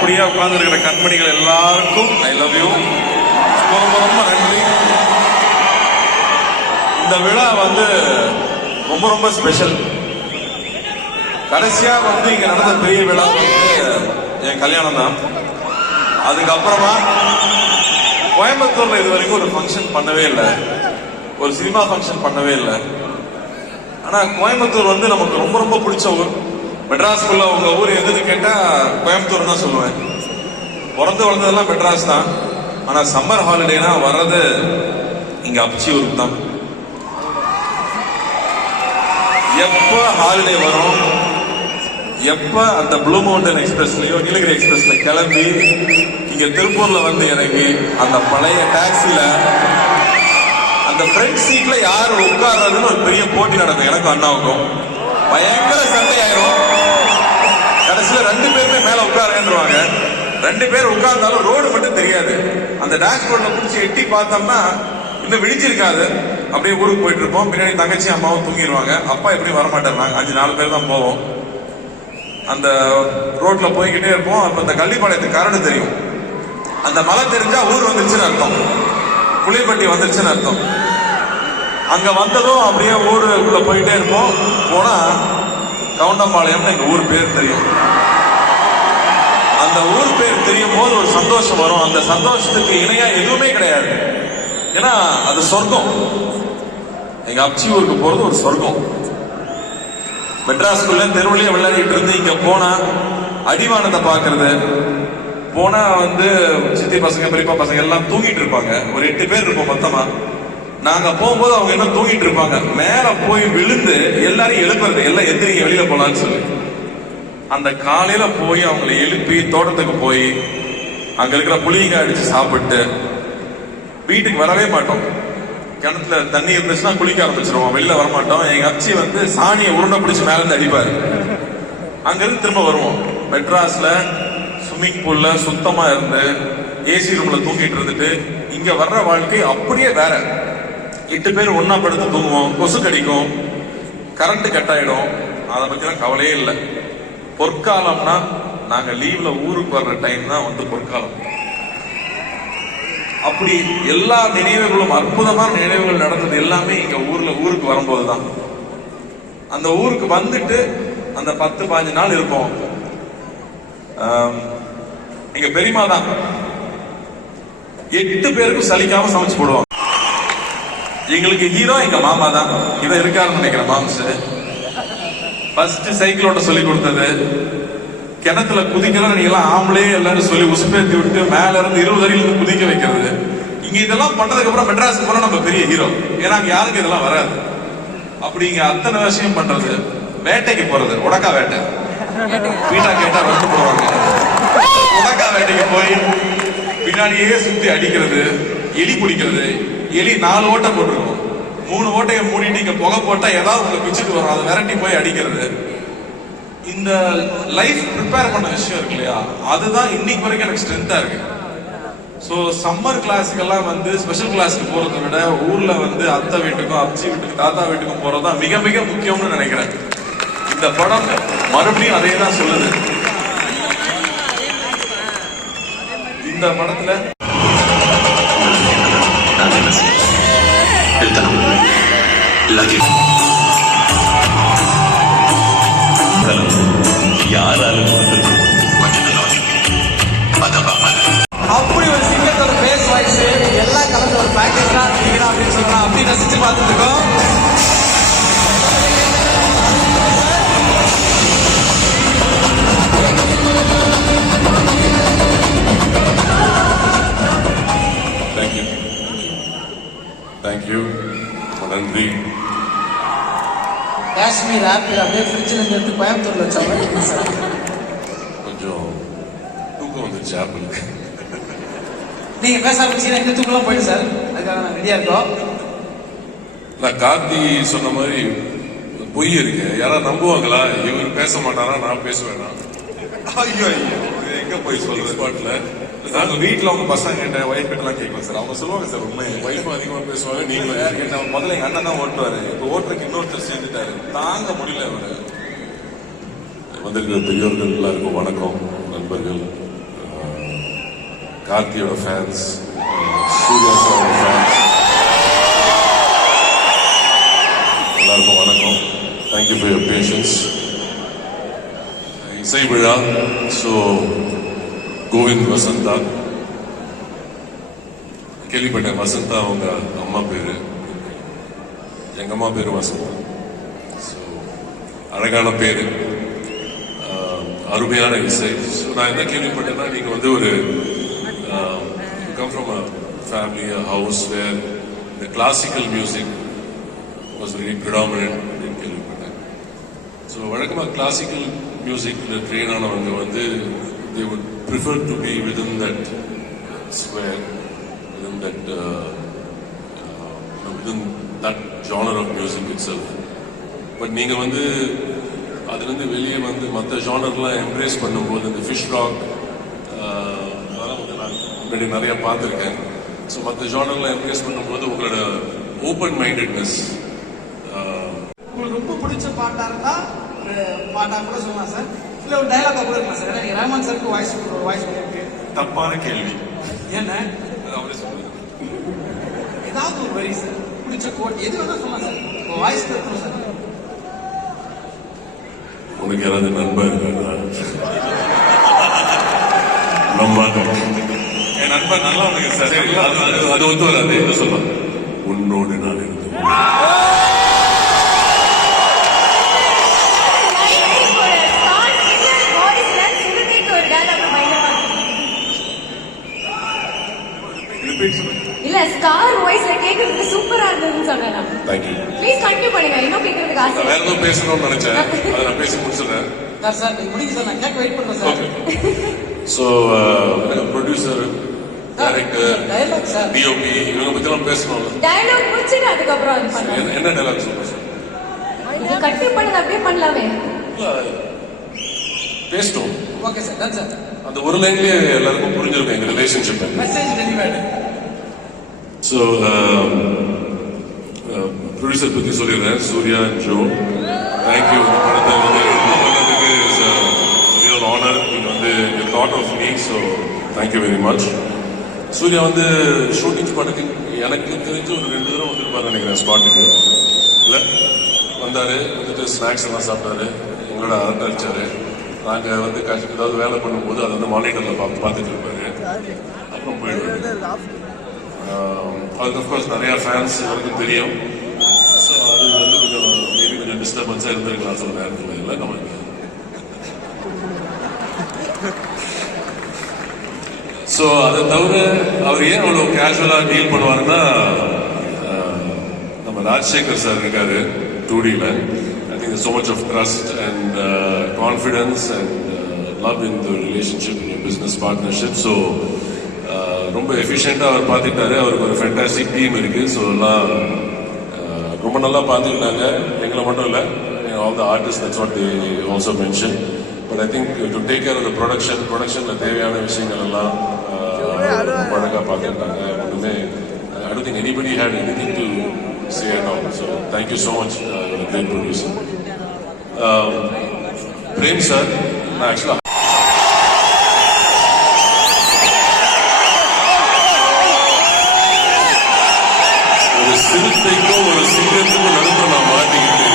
அப்படியே உட்கார்ந்து இருக்கிற கண்மணிகள் எல்லாருக்கும் ஐ லவ் யூ. ரொம்ப ரொம்ப நன்றி. இந்த விழா ரொம்ப ரொம்ப ஸ்பெஷல். கடைசியா இங்க நடந்த பெரிய விழா என் கல்யாணம் தான். அதுக்கப்புறமா கோயம்புத்தூர்ல இது வரைக்கும் ஒரு ஃபங்க்ஷன் பண்ணவே இல்லை, ஒரு சினிமா ஃபங்க்ஷன் பண்ணவே இல்லை. ஆனா கோயம்புத்தூர் நமக்கு ரொம்ப ரொம்ப பிடிச்ச ஊர். மெட்ராஸ்குள்ள உங்க ஊர் எதுன்னு கேட்டா கோயம்புத்தூர் தான் சொல்லுவேன். பிறந்து வளர்ந்ததெல்லாம் மெட்ராஸ் தான். ஆனா சம்மர் ஹாலிடேனா வர்றது இங்க அப்சியூருக்கு தான். எப்ப ஹாலிடே வரும், எப்ப அந்த ப்ளூ மவுண்டன் எக்ஸ்பிரஸ்லயோ நீலகிரி எக்ஸ்பிரஸ்ல கிளம்பி இங்க திருப்பூர்ல இறங்கி அந்த பழைய டாக்ஸில அந்த ஃப்ரண்ட் சீட்ல யார் உட்கார்றதுன்னு ஒரு பெரிய போட்டி நடக்கும். எனக்கும் அண்ணாவுக்கும் பயங்கர சண்டை ஆயிரும். கடைசியில 2 பேருமே மேல உட்காருவாங்க. 2 பேர் உட்கார்ந்தாலும் ரோடு மட்டும் தெரியாது. அந்த டாஷ்போர்ட்ல பிடிச்சி எட்டி பார்த்தோம்னா இன்னும் விழிச்சிருக்காது. அப்படியே ஊருக்கு போயிட்டு இருப்போம். பின்னாடி தங்கச்சி அம்மாவும் தூங்கிடுவாங்க. அப்பா எப்படி வரமாட்டாங்க. 5-4 பேர் தான் போவோம். அந்த ரோட்ல போய்கிட்டே இருப்போம். அப்ப இந்த கள்ளிப்பாளையத்துக்கு கரடு தெரியும். அந்த மலை தெரிஞ்சா ஊர் வந்துருச்சுன்னு அர்த்தம், புளியப்பட்டி வந்துருச்சுன்னு அர்த்தம். அங்க வந்ததும் அப்படியே ஊருக்குள்ள போயிட்டே இருப்போம். போனா கவுண்டம்பாளையம்னு எங்க ஊர் பேர் தெரியும். அந்த ஊர் பேர் தெரியும் போது ஒரு சந்தோஷம் வரும். அந்த சந்தோஷத்துக்கு இணையா எதுவுமே கிடையாது. ஏன்னா அது சொர்க்கம். எங்க அப்சி ஊருக்கு போறது ஒரு சொர்க்கம். மெட்ராஸ்குள்ள தெருவுலயே விளையாடிட்டு இருந்து இங்க போனா அடிவானத்தை பாக்குறது. போனா சித்தி பசங்க பெரியப்பா பசங்க எல்லாம் தூங்கிட்டு இருப்பாங்க. ஒரு 8 பேர் இருப்போம் மொத்தமா. நாங்க போகும்போது அவங்க என்ன தூங்கிட்டு இருப்பாங்க. மேல போய் விழுந்து எல்லாரையும் எழுப்புறது, எல்லாம் எந்திரிங்க வெளியில போலான்னு சொல்லி அந்த காலையில போய் அவங்களை எழுப்பி தோட்டத்துக்கு போய் அங்க இருக்கிற புளியங்க அடிச்சு சாப்பிட்டு வீட்டுக்கு வரவே மாட்டோம். கிணத்துல தண்ணி இருந்துச்சுன்னா குளிக்க ஆரம்பிச்சிருவோம், வெளியில வரமாட்டோம். எங்க அச்சி சாணியை உருண்டை பிடிச்சு மேல இருந்து அடிப்பாரு. அங்கிருந்து திரும்ப வருவோம். மெட்ராஸ்ல ஸ்விம்மிங் பூல்ல சுத்தமா இருந்து ஏசி ரூம்ல தூங்கிட்டு இருந்துட்டு இங்க வர்ற வாழ்க்கை அப்படியே வேற. 8 பேர் ஒன்னா படுத்து தூங்குவோம். கொசு கடிக்கும், கரண்ட் கட் ஆயிடும். அதை பத்திலாம் கவலையே இல்லை. பொற்காலம்னா நாங்க லீவ்ல ஊருக்கு வர்ற டைம் தான் பொற்காலம். அப்படி எல்லா நினைவுகளும் அற்புதமான நினைவுகள் நடந்தது எல்லாமே இங்க ஊருக்கு வரும்போதுதான். அந்த ஊருக்கு வந்துட்டு அந்த 10-15 நாள் இருப்போம். எங்க பெரியமா தான் 8 பேருக்கும் சலிக்காம சமைச்சு போடுவாங்க. எங்களுக்கு ஹீரோ எங்க மாமா தான். இதை இருக்காருன்னு நினைக்கிறேன். மாம்ஸ் ஃபர்ஸ்ட் சைக்கிள் ஓட்ட சொல்லி கொடுத்தது, கிணத்துல குதிக்கலாம் நீங்க எல்லாம் ஆம்பளே எல்லாரும் சொல்லி உசுப்பேத்தி விட்டு மேல இருந்து 20 அடியில இருந்து குதிக்க வைக்கிறது. இங்க இதெல்லாம் பண்ணதுக்கு அப்புறம் மெட்ராஸுக்கு போனா நம்ம பெரிய ஹீரோ. ஏன்னா அங்க யாருக்கு இதெல்லாம் வராது. அப்படி இங்க அத்தனை விஷயம் பண்றது. வேட்டைக்கு போறது, உடக்கா வேட்டை. வீட்டா கேட்டா வந்து போடுவாங்க. உடக்கா வேட்டைக்கு போய் பின்னாடியே சுத்தி அடிக்கிறது, எலி குடிக்கிறது. எலி 4 ஓட்டை போட்டிருக்கும். 3 ஓட்டையை மூடிட்டு இங்க புகை போட்டா ஏதாவது உங்களை பிச்சுட்டு வரும். அதை விரட்டி போய் அடிக்கிறது. இந்த லைஃப் ப்ரிப்பேர் பண்ண விஷயம் இருக்கு இல்லையா, அதுதான் இன்னைக்கு வரைக்கும் எனக்கு ஸ்ட்ரென்த்தா இருக்கு. ஸோ சம்மர் கிளாஸுக்கெல்லாம் ஸ்பெஷல் கிளாஸ்க்கு போறதை விட ஊர்ல அத்தை வீட்டுக்கும் அப்சி வீட்டுக்கும் தாத்தா வீட்டுக்கும் போறதுதான் மிக மிக முக்கியம்னு நினைக்கிறேன். இந்த படம் மறுபடியும் அதே தான் சொல்லுது. இந்த படத்துல அப்படி ஒரு சிங்கத்தோட பேஸ் வாய்ஸ் எல்லாம் கலந்து ஒரு பேக்கேஜ் தான் அப்படின்னு சொல்றான். அப்படி ரசிச்சு பார்த்துட்டு இருக்கோம். நன்றி. காஷ்மீர் ஆப்பிள் அப்படியே ஃப்ரிட்ஜில் இருந்து எடுத்து கோயம்புத்தூர்ல வச்ச மாதிரி இருக்கு சார். கொஞ்சம் தூக்கம் வந்துச்சு ஆப்பிளுக்கு. நீங்க பேச ஆரம்பிச்சீங்கன்னா இந்த தூக்கெல்லாம் போயிடும் சார். அதுக்காக நான் ரெடியா இருக்கோம். நான் கார்த்தி சொன்ன மாதிரி பொய் இருக்கு. யாராவது நம்புவாங்களா? இவர் பேச மாட்டாரா, நான் பேசுவேனா? ஐயோ ஐயோ, இது எங்க போய் சொல்றது? ஸ்பாட்ல நாங்க வீட்டுல அவங்க பசங்க கிட்ட ஒய்ஃப் கிட்ட எல்லாம் கேட்கலாம் சார். அவங்க சொல்லுவாங்க சார் உண்மை. வைஃப் அதிகமா பேசுவாங்க, நீங்க கேட்டா முதல்ல எங்க அண்ணன் தான் ஓட்டுவாரு. இப்ப ஓட்டுறதுக்கு இன்னொருத்தர் சேர்ந்துட்டாரு. தாங்க முடியல அவரு. வந்திருக்கிற பெரியோர்கள் எல்லாருக்கும் வணக்கம். நண்பர்கள், கார்த்தியோட ஃபேன்ஸ், சூர்யா சாரோட ஃபேன்ஸ் எல்லாருக்கும் வணக்கம். Thank you for your patience. இசை விழா. ஸோ கோவிந்த் வசந்தா, கேள்விப்பட்டேன். வசந்தா அவங்க அம்மா பேரு. எங்க அம்மா பேரு வசந்தா. ஸோ அழகான பேரு, அருமையான இசை. ஸோ நான் என்ன கேள்விப்பட்டேன்னா, நீங்க வந்து ஒரு come from a family, a house where the classical music was very predominant அப்படின்னு கேள்விப்பட்டேன். ஸோ வழக்கமாக கிளாசிக்கல் மியூசிக்ல ட்ரெயின் ஆனவங்க வந்து they would prefer to be within that square, within that genre of music itself. But நீங்க வந்து அதுலேருந்து வெளியே வந்து மற்ற ஜானர்லாம் எம்ப்ரேஸ் பண்ணும்போது, இந்த ஃபிஷ் ராக் அதெல்லாம் வந்து நான் முன்னாடி நிறைய பார்த்துருக்கேன். ஸோ மற்ற ஜானர்லாம் எம்ப்ரேஸ் பண்ணும்போது உங்களோட ஓப்பன் மைண்டட்னஸ். உங்களுக்கு ரொம்ப பிடிச்ச பாட்டா இருந்தா ஒரு பாட்டா கூட சொல்லலாம் சார். இல்ல ஒரு டயலாகா கூட இருக்கலாம் சார். நீங்க ரஹ்மான் சாருக்கு வாய்ஸ் இருக்கு. தப்பான கேள்வி. என்ன அவரே சொல்லுங்க. ஏதாவது ஒரு வரி சார், பிடிச்ச கோட் எது வேணா சொல்லலாம் சார். வாய்ஸ் இருக்கணும் சார். உனக்கு யாராவது நண்பர் இருக்காங்களா? நம்பாங்க. என் நண்பர் நல்லா இருக்கு சார். அது ஒத்து வராது. என்ன சொல்லலாம்? உன்னோடு நான் இருந்து இல்ல ஸ்டார் வாய்ஸ்ல கேக்குறது சூப்பரா இருந்ததுன்னு சொன்னேன். தேங்க்யூ. ப்ளீஸ் கண்டினியூ பண்ணுங்க. இன்னும் கேக்குறதுக்கு ஆசை. வேற ஏதோ பேசணும்னு நினைச்சேன். அதை நான் பேசி முடிச்சிடுறேன். சார் நீங்க முடிங்க சார். நான் கேட்க வெயிட் பண்றேன் sir. So producer, director, dialogue sir, DOP இவங்க பத்திலாம் பேசணும்ல. டயலாக் முடிச்சிட்டு அதுக்கப்புறம் அது பண்ணலாம். என்ன டைலாக் சொல்லுங்க சார்? இது கண்டினியூ பண்ணது அப்படியே பண்ணலாமே. பேசட்டும். Okay sir. Done sir. அந்த ஒரு லைன்லயே எல்லாருக்கும் புரிஞ்சிருக்கும் எங்க relationship. Message delivered. So producer பத்தி சொல்லிடுறேன். Suriya and Jo, thank you. படத்தை வந்து பண்ணதுக்கு இஸ் ரியல் ஆனர். நீங்க வந்து thought of me. So thank you very much. Suriya வந்து ஷூட்டிங் ஸ்பாட்டுக்கு எனக்கு தெரிஞ்சு ஒரு 2 தடவை வந்துருப்பாரு நினைக்கிறேன். ஸ்பாட்டுக்கு இல்லை வந்தாரு. வந்துட்டு ஸ்நாக்ஸ் எல்லாம் சாப்பிட்டாரு. எங்களோட அரட்டை அடிச்சாரு. நாங்கள் வந்து ஏதாவது வேலை பண்ணும்போது அதை வந்து மானிட்டரில் பார்த்துட்டு இருப்பாரு. அப்புறம் போயிடுவாரு. அதுக்கு அஃப்கோர்ஸ் நிறையா ஃபேன்ஸ் எல்லாருக்கும் தெரியும். ஸோ அது வந்து கொஞ்சம் டிஸ்டர்பன்ஸாக இருந்திருக்கலாம் சில நேரத்தில். இல்லை நமக்கு ஸோ அதை தவிர அவர் ஏன் அவ்வளோ கேஷுவலாக டீல் பண்ணுவாருன்னா, நம்ம ராஜசேகர் சார் இருக்காரு 2Dல. I think there's so much of trust and confidence and love in the relationship, in your business partnership. So ரொம்ப எஃபிஷியண்டாக அவர் பார்த்துக்கிட்டாரு. அவருக்கு ஒரு ஃபேண்டாஸ்டிக் டீம் இருக்கு. ஸோ எல்லாம் ரொம்ப நல்லா பார்த்துக்கிட்டாங்க. எங்களை மட்டும் இல்லை, all the artist. That's what they also mention. But I think to take care of the ப்ரொடக்ஷனில் தேவையான விஷயங்கள் எல்லாம் ரொம்ப அழகாக பார்த்துக்கிட்டாங்க. ஒன்றுமே I don't think anybody had anything to say at all. So thank you so much. You're a great producer. Prem sir, actually ஒரு சிறுத்தைக்கும் ஒரு சிங்கத்துக்கும் நடுப்புற நான் மாட்டிக்கிட்டு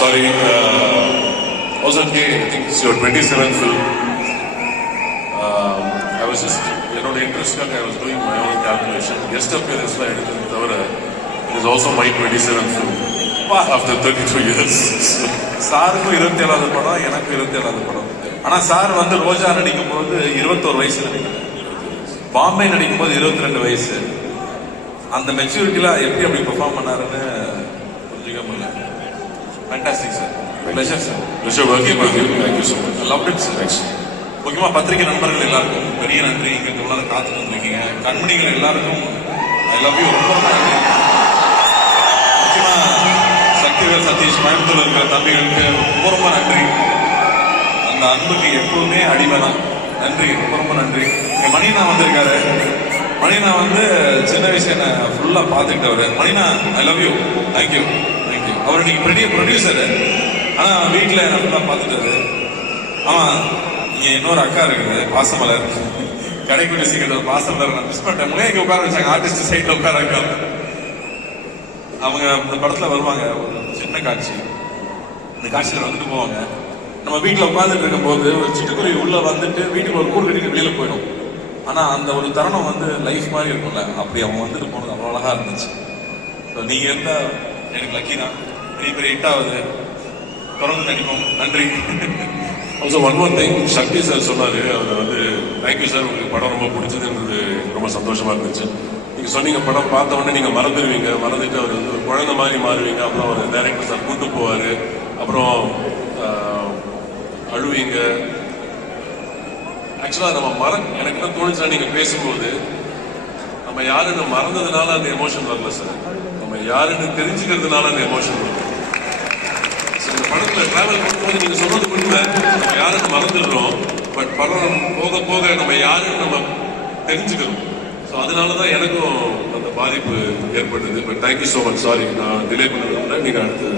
sorry. Also, okay, I think it's your 27th film. I was just என்னோட இன்ட்ரெஸ்ட்காக I was doing my own calculation guest அப்பியரன்ஸ்லாம் எடுத்தது தவிர it is also my 27th film after 32 years. சாருக்கும் 27வது படம், எனக்கும் 27வது படம். ஆனா சார் வந்து ரோஜா நடிக்கும் போது 21 வயசு நடிக்கிறேன், பாம்பே நடிக்கும் போது 22 வயசு. அந்த மெச்சூரிட்டில எப்படி அப்படி பெர்ஃபார்ம் பண்ணாருன்னு புரிஞ்சுக்க முடியல. Fantastic sir, pleasure sir. Pleasure working with you. Thank you so much. Love it sir. முக்கியமா பத்திரிகை நண்பர்கள் எல்லாருக்கும் பெரிய நன்றி. இங்க இவ்வளவு காத்துட்டு வந்திருக்கீங்க. கண்மணிகள் எல்லாருக்கும் ஐ லவ் யூ, ரொம்ப ரொம்ப நன்றி. முக்கியமா சக்திவேல், சதீஷ், கோயம்புத்தூர்ல இருக்கிற தம்பிகளுக்கு ரொம்ப ரொம்ப நன்றி. அந்த அன்புக்கு எப்பவுமே அடிமைதான். நன்றி, ரொம்ப ரொம்ப நன்றி. இங்க மணினா வந்திருக்காரு. மணினா வந்து சின்ன வயசு என்ன ஃபுல்லா பாத்துக்கிட்டவரு. மணினா I love you, thank you thank you. அவர் இன்னைக்கு பெரிய ப்ரொடியூசரு, ஆனா வீட்டுல என்ன ஃபுல்லா பாத்துட்டாரு. ஆமா, இங்க இன்னொரு அக்கா இருக்குது, பாசமலர். கடைக்குடி சீக்கிரம் பாசமலர் நான் மிஸ் பண்ணிட்டேன். முன்னே இங்க உட்கார வச்சாங்க, ஆர்டிஸ்ட் சைட்ல உட்கார வைக்காம. அவங்க இந்த படத்துல வருவாங்க, ஒரு சின்ன காட்சி. இந்த காட்சியில வந்துட்டு போவாங்க. நம்ம வீட்டுல உட்கார்ந்துட்டு இருக்கும் போது ஒரு சிட்டுக்குருவி உள்ள வந்துட்டு வீட்டுக்கு ஒரு கூடு கட்டிட்டு வெளியில போயிடும். ஆனா அந்த ஒரு தருணம் வந்து லைஃப் மாதிரி இருக்கும்ல, அப்படி அவங்க வந்துட்டு போனது அவ்வளவு அழகா இருந்துச்சு. நீங்க இருந்தா எனக்கு லக்கி தான். பெரிய பெரிய ஹிட் ஆகுது, தொடர்ந்து நடிப்போம். நன்றி. Also one more thing, சக்தி சார் சொன்னாரு, அவர் வந்து தேங்க்யூ சார், உங்களுக்கு படம் ரொம்ப பிடிச்சதுன்றது ரொம்ப சந்தோஷமா இருந்துச்சு. நீங்க சொன்னீங்க படம் பார்த்த உடனே நீங்க மறந்துடுவீங்க, மறந்துட்டு அவர் வந்து ஒரு குழந்தை மாதிரி மாறுவீங்க, அப்புறம் அவர் டைரக்டர் சார் கூட்டு போவாரு, அப்புறம் அழுவீங்க. ஆக்சுவலா நம்ம எனக்கு என்ன தோணுச்சுன்னா, நீங்க பேசும்போது நம்ம யாருன்னு மறந்ததுனால அந்த எமோஷன் வரல சார், நம்ம யாருன்னு தெரிஞ்சுக்கிறதுனால அந்த எமோஷன் வருது. இந்த படத்துல டிராவல் பண்ணும்போது நீங்க சொன்னது உண்மை, நம்ம யாருன்னு மறந்துடுறோம், பட் படம் போக போக நம்ம யாருன்னு நம்ம தெரிஞ்சுக்கிறோம். ஸோ அதனாலதான் எனக்கும் அந்த பாதிப்பு ஏற்பட்டது. But thank you so much. Sorry, நான் டிலே பண்ணதுனால நீங்க அடுத்து